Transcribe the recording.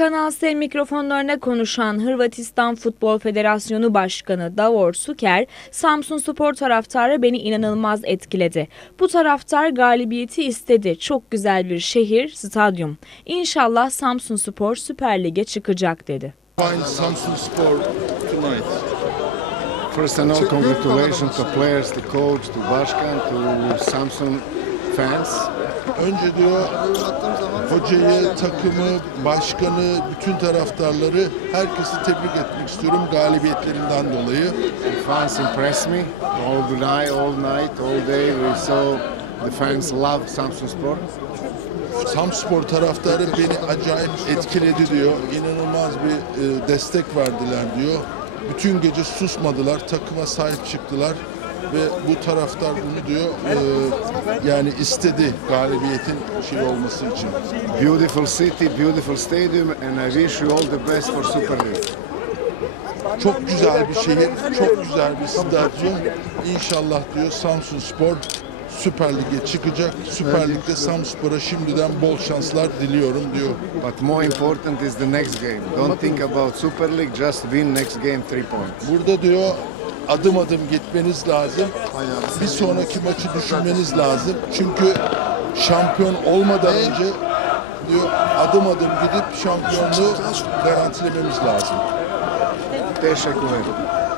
Kanal S mikrofonlarına konuşan Hırvatistan Futbol Federasyonu Başkanı Davor Suker, Samsun Spor taraftarı beni inanılmaz etkiledi. Bu taraftar galibiyeti istedi. Çok güzel bir şehir, stadyum. İnşallah Samsun Spor Süper Lig'e çıkacak dedi. Find Samsun Spor tonight. First and all, congratulations to players, to coach, to Başkan, to Samsung fans. Önce diyor hocayı, takımı, başkanı, bütün taraftarları herkesi tebrik etmek istiyorum galibiyetlerinden dolayı. The fans impress me all the night, all night, all day. We saw the fans love Samsung Sport. Samspor taraftarı beni acayip etkiledi diyor. İnanılmaz bir e, destek verdiler diyor. Bütün gece susmadılar, takıma sahip çıktılar ve bu taraftar bunu diyor e, yani istedi galibiyetin şey olması için. Beautiful city, beautiful stadium, and I wish you all the best for Super League. Çok güzel bir şehir, çok güzel bir stadyum. İnşallah diyor Samsun Spor Süper Lig'e çıkacak. Süper Lig'de Samspor'a şimdiden bol şanslar diliyorum diyor. But more important is the next game. Don't think about Super League, just win next game three points. Burada diyor adım adım gitmeniz lazım. Bir sonraki maçı düşünmeniz lazım. Çünkü şampiyon olmadan önce diyor adım adım gidip şampiyonluğu garantilememiz lazım. Teşekkür ederim.